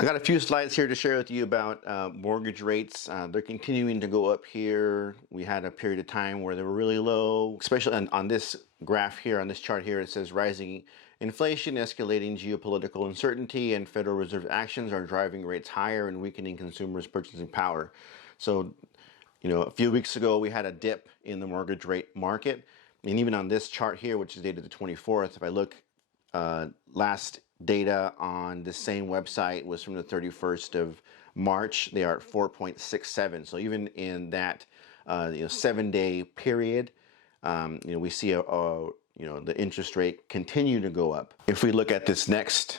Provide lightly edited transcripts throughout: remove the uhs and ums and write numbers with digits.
I got a few slides here to share with you about mortgage rates. They're continuing to go up here. We had a period of time where they were really low, especially on this graph here, on this chart here. It says rising inflation, escalating geopolitical uncertainty, and Federal Reserve actions are driving rates higher and weakening consumers' purchasing power. So, a few weeks ago, we had a dip in the mortgage rate market. And even on this chart here, which is dated the 24th, if I look last data on the same website was from the 31st of March. They are at 4.67. So even in that 7-day period, we see the interest rate continue to go up. If we look at this next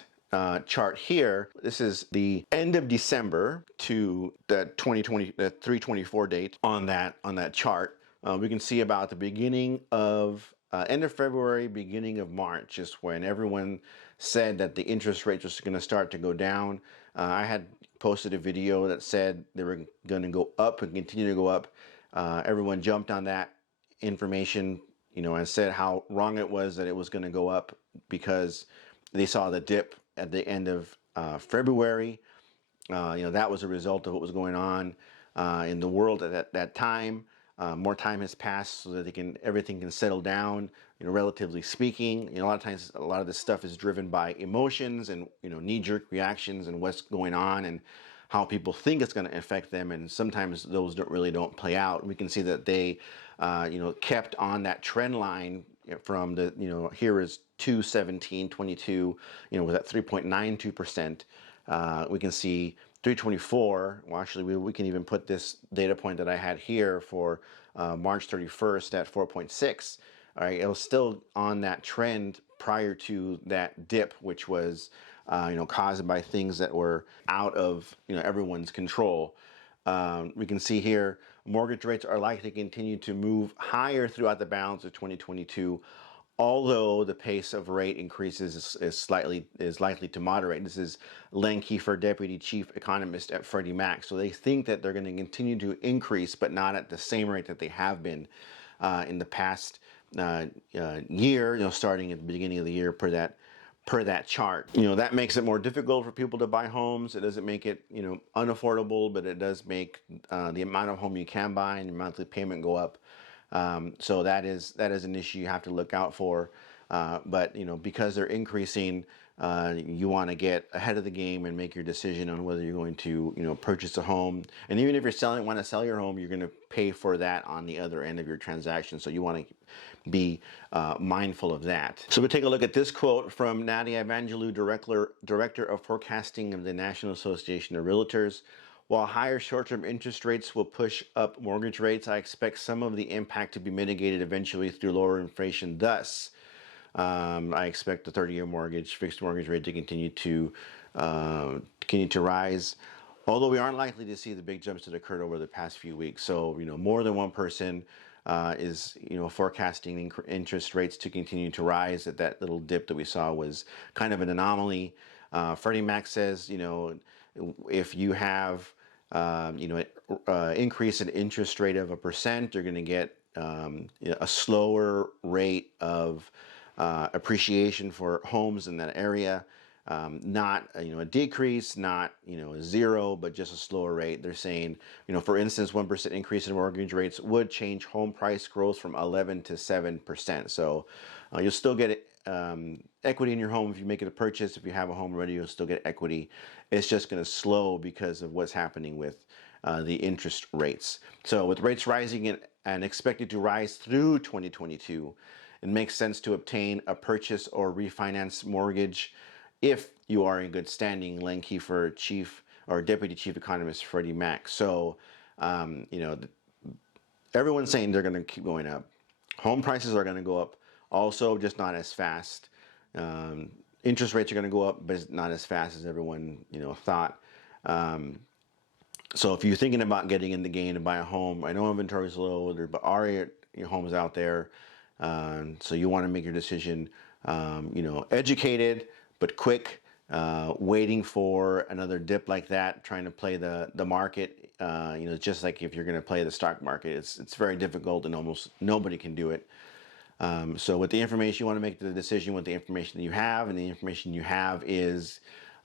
chart here, this is the end of December to the 324 date on that chart. We can see about the beginning of end of February, beginning of March is when everyone said that the interest rate was going to start to go down. I had posted a video that said they were going to go up and continue to go up. Everyone jumped on that information, and said how wrong it was that it was going to go up because they saw the dip at the end of February. That was a result of what was going on in the world at that time. More time has passed so that everything can settle down, relatively speaking. A lot of times, a lot of this stuff is driven by emotions and, knee-jerk reactions and what's going on and how people think it's going to affect them. And sometimes those really don't play out. We can see that they, kept on that trend line from the, here is 2/17/22, was at 3.92%. We can see 324. Well, actually, we can even put this data point that I had here for March 31st at 4.6. All right, it was still on that trend prior to that dip, which was caused by things that were out of everyone's control. We can see here mortgage rates are likely to continue to move higher throughout the balance of 2022. Although the pace of rate increases is likely to moderate. This is Len Kiefer, Deputy Chief Economist at Freddie Mac. So they think that they're going to continue to increase, but not at the same rate that they have been in the past year. Starting at the beginning of the year per that chart. That makes it more difficult for people to buy homes. It doesn't make it unaffordable, but it does make the amount of home you can buy and your monthly payment go up. So that is an issue you have to look out for. But because they're increasing, you want to get ahead of the game and make your decision on whether you're going to purchase a home. And even if you're want to sell your home, you're going to pay for that on the other end of your transaction. So you want to be mindful of that. So we'll take a look at this quote from Nadia Evangelou, Director of Forecasting of the National Association of Realtors. While higher short-term interest rates will push up mortgage rates, I expect some of the impact to be mitigated eventually through lower inflation. Thus, I expect the 30-year fixed mortgage rate to continue to rise, although we aren't likely to see the big jumps that occurred over the past few weeks. So, more than one person is forecasting interest rates to continue to rise. That little dip that we saw was kind of an anomaly. Freddie Mac says, if you have increase in interest rate of 1%, you're going to get a slower rate of appreciation for homes in that area. Not a decrease, not zero, but just a slower rate. They're saying, for instance, 1% increase in mortgage rates would change home price growth from 11 to 7%. So you'll still get equity in your home if you make it a purchase. If you have a home already, you'll still get equity. It's just going to slow because of what's happening with the interest rates. So with rates rising and expected to rise through 2022, it makes sense to obtain a purchase or refinance mortgage if you are in good standing. Len Kiefer, Deputy Chief Economist, Freddie Mac. So, everyone's saying they're going to keep going up. Home prices are going to go up, also just not as fast. Interest rates are going to go up, but not as fast as everyone thought. So if you're thinking about getting in the game to buy a home, I know inventory is low, but are your homes out there? So you want to make your decision, educated but quick, waiting for another dip like that, trying to play the market. Just like if you're going to play the stock market, it's very difficult and almost nobody can do it. So with the information, you want to make the decision with the information that you have, and the information you have is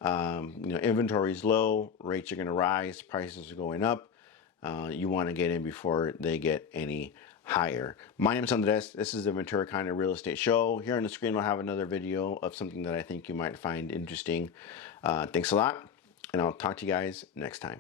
You know, inventory is low, rates are going to rise, prices are going up. You want to get in before they get any higher. My name is Andres. This is the Ventura County Real Estate Show. Here on the screen, we'll have another video of something that I think you might find interesting. Thanks a lot, and I'll talk to you guys next time.